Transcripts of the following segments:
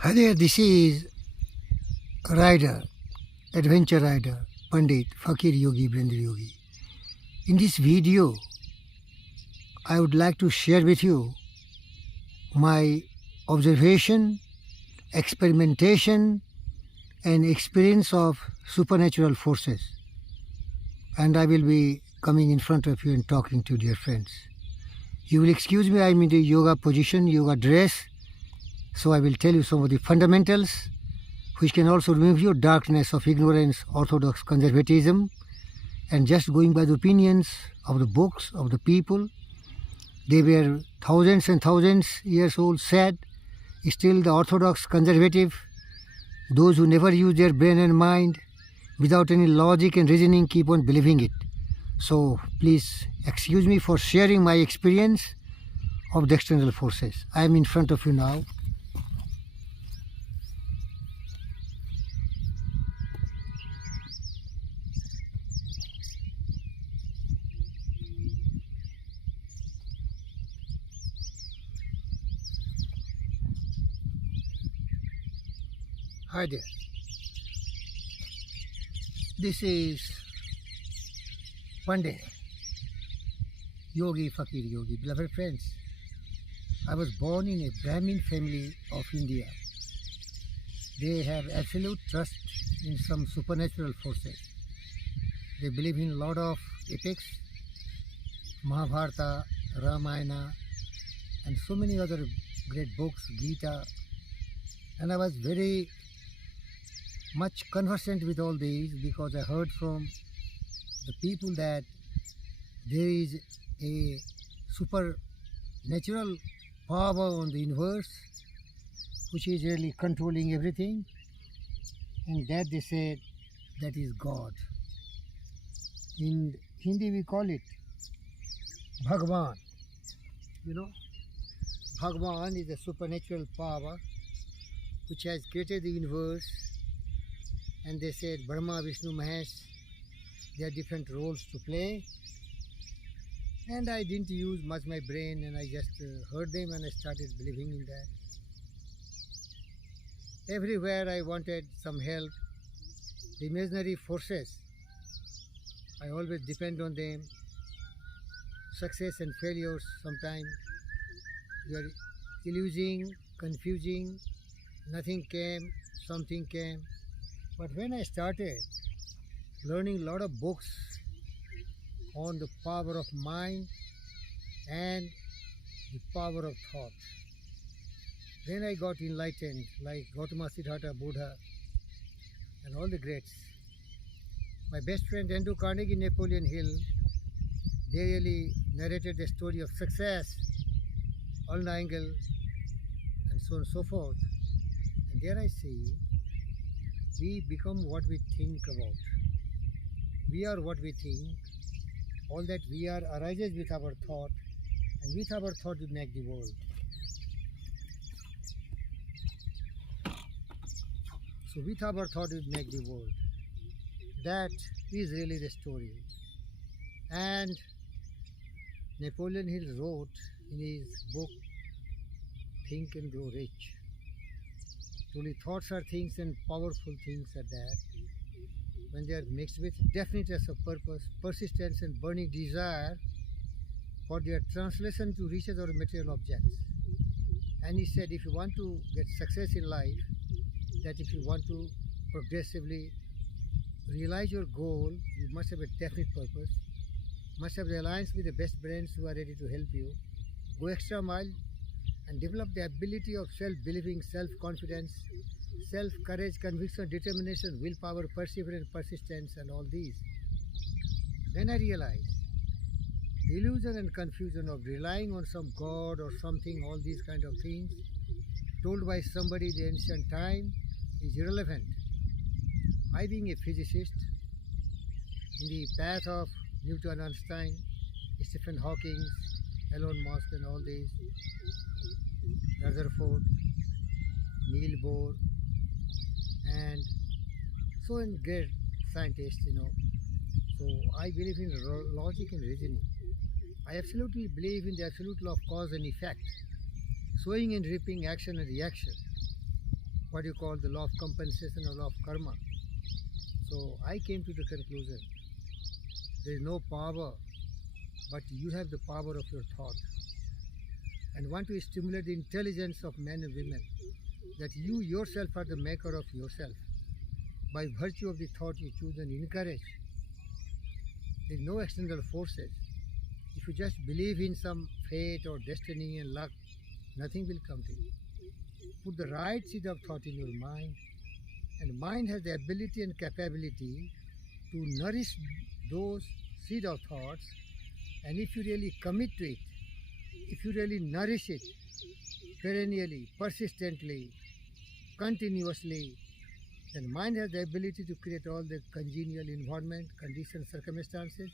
Hi there, this is rider, adventure rider, Pandit Fakir Yogi Brindra Yogi. In this video, I would like to share with you my observation, experimentation, and experience of supernatural forces. And I will be coming in front of you and talking to dear friends. You will excuse me, I'm in the yoga position, yoga dress, so I will tell you some of the fundamentals which can also remove your darkness of ignorance, orthodox conservatism, and just going by the opinions of the books, of the people. They were thousands and thousands years old, said, still the orthodox conservative, those who never use their brain and mind, without any logic and reasoning, keep on believing it. So please excuse me for sharing my experience of the external forces. I am in front of you now. Hi there. This is Pandit Yogi Fakir Yogi. Beloved friends, I was born in a Brahmin family of India. They have absolute trust in some supernatural forces. They believe in a lot of epics, Mahabharata, Ramayana, and so many other great books, Gita. And I was very much conversant with all these because I heard from the people that there is a supernatural power on the universe which is really controlling everything, and that they said that is God. In Hindi we call it Bhagwan. Bhagwan is a supernatural power which has created the universe, and they said Brahma, Vishnu, Mahesh, there are different roles to play. And I didn't use much my brain, and I just heard them and I started believing in that. Everywhere I wanted some help, the imaginary forces, I always depend on them. Success and failures, sometimes you are illusing, confusing, nothing came, something came. But when I started learning a lot of books on the power of mind and the power of thought, then I got enlightened like Gautama, Siddhartha, Buddha, and all the greats. My best friend Andrew Carnegie, Napoleon Hill, they really narrated the story of success, Alna Engel, and so on and so forth. And there I see we become what we think about. We are what we think. All that we are arises with our thought, and with our thought we make the world. So with our thought we make the world. That is really the story. And Napoleon Hill wrote in his book Think and Grow Rich. Truly thoughts are things and powerful things at that. When they are mixed with definiteness of purpose, persistence and burning desire for their translation to riches or material objects. And he said if you want to get success in life, that if you want to progressively realize your goal, you must have a definite purpose, must have the alliance with the best brains who are ready to help you, go extra mile and develop the ability of self-believing, self-confidence, self-courage, conviction, determination, willpower, perseverance, persistence, and all these. Then I realized the illusion and confusion of relying on some God or something, all these kind of things, told by somebody in the ancient time, is irrelevant. I, being a physicist, in the path of Newton, Einstein, Stephen Hawking, Elon Musk, and all these, Rutherford, Neil Bohr, and so many great scientists, So I believe in logic and reasoning. I absolutely believe in the absolute law of cause and effect, sowing and reaping, action and reaction. what you call the law of compensation or law of karma. So I came to the conclusion there is no power, but you have the power of your thought, and want to stimulate the intelligence of men and women that you yourself are the maker of yourself by virtue of the thought you choose and encourage. There is no external forces. If you just believe in some fate or destiny and luck, nothing will come to you. Put the right seed of thought in your mind, and mind has the ability and capability to nourish those seed of thoughts. And if you really commit to it, if you really nourish it perennially, persistently, continuously, then mind has the ability to create all the congenial environment, conditions, circumstances.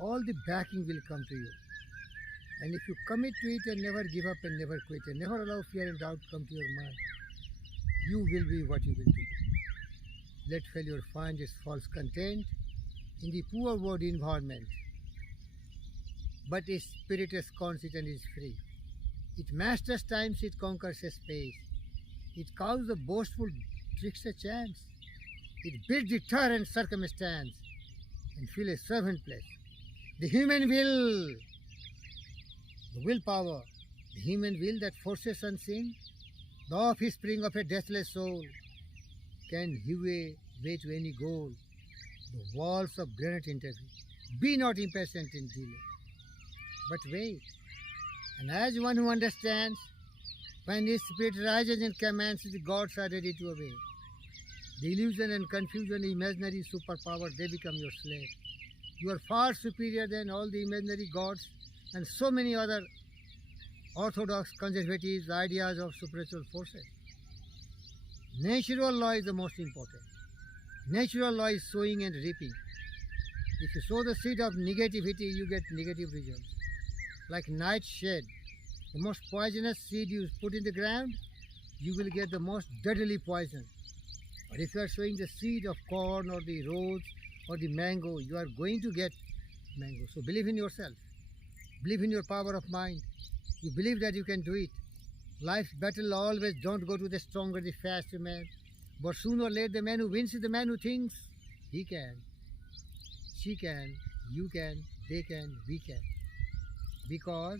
All the backing will come to you. And if you commit to it and never give up and never quit and never allow fear and doubt come to your mind, you will be what you will be. Let failure find its false content in the poor word environment. But its spirit is constant and is free. It masters times, it conquers space. It cows the boastful trickster chance. It bids the tyrant circumstance and fill a servant place. The human will, the willpower, the human will that forces unseen, the offspring of a deathless soul, can hew a way to any goal. The walls of granite interview. Be not impatient in delay, but wait. And as one who understands, when his spirit rises and commands, the gods are ready to obey. The illusion and confusion, imaginary superpower, they become your slave. You are far superior than all the imaginary gods and so many other orthodox conservative ideas of supernatural forces. Natural law is the most important. Natural law is sowing and reaping. If you sow the seed of negativity, you get negative results. Like nightshade, the most poisonous seed you put in the ground, you will get the most deadly poison. But if you are sowing the seed of corn or the rose or the mango, you are going to get mango. So believe in yourself. Believe in your power of mind. You believe that you can do it. Life's battle always don't go to the stronger, the faster man. But sooner or later, the man who wins is the man who thinks he can, she can, you can, they can, we can. Because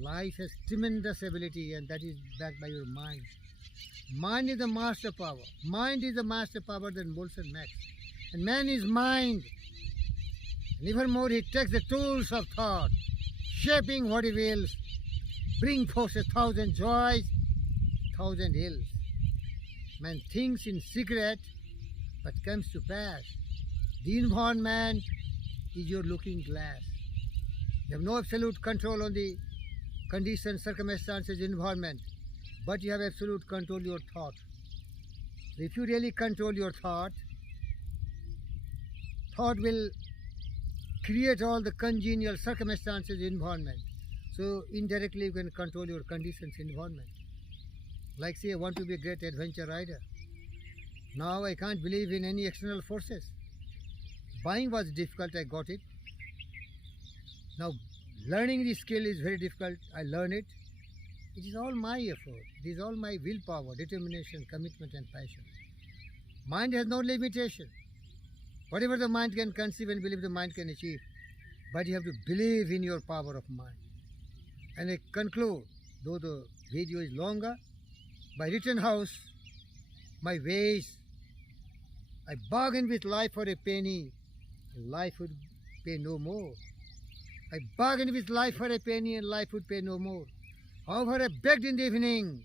life has tremendous ability, and that is backed by your mind. Mind is the master power. Mind is the master power than Molson Max. And man is mind. And even more, he takes the tools of thought, shaping what he wills, bring forth 1,000 joys, 1,000 ills. Man thinks in secret, but comes to pass. The environment is your looking glass. You have no absolute control on the conditions, circumstances, environment, but you have absolute control your thought. So if you really control your thought, thought will create all the congenial circumstances, environment. So indirectly you can control your conditions, environment. Like say I want to be a great adventure rider. Now I can't believe in any external forces. Buying was difficult, I got it. Now learning the skill is very difficult, I learn it. It is all my effort. It is all my willpower, determination, commitment and passion. Mind has no limitation. Whatever the mind can conceive and believe, the mind can achieve. But you have to believe in your power of mind. And I conclude, though the video is longer, by written house, my ways, I bargain with life for a penny, and life would pay no more. I bargained with life for a penny, and life would pay no more. However, I begged in the evening,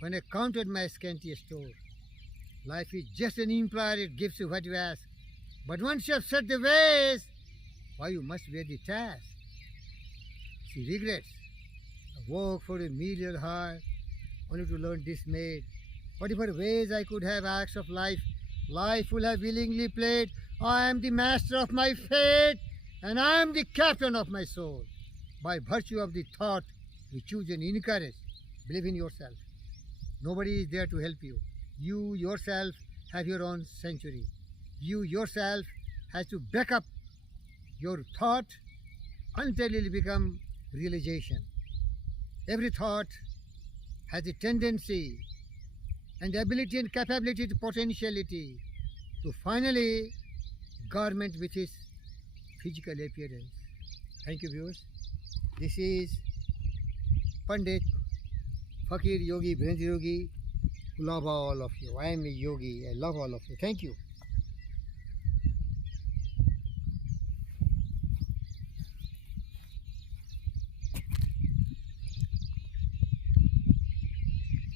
when I counted my scanty store. Life is just an employer, it gives you what you ask. But once you have set the ways, why you must bear the task. She regrets. I work for a million high, only to learn dismayed. Whatever ways I could have acts of life, life will have willingly played. I am the master of my fate, and I am the captain of my soul. By virtue of the thought you choose and encourage, believe in yourself. Nobody is there to help you. You yourself have your own sanctuary. You yourself has to back up your thought until it become realization. Every thought has a tendency and ability and capability to potentiality to finally garment which is physical appearance. Thank you, viewers. This is Pandit Fakir Yogi Bhrenji Yogi, who love all of you. I am a yogi. I love all of you. Thank you.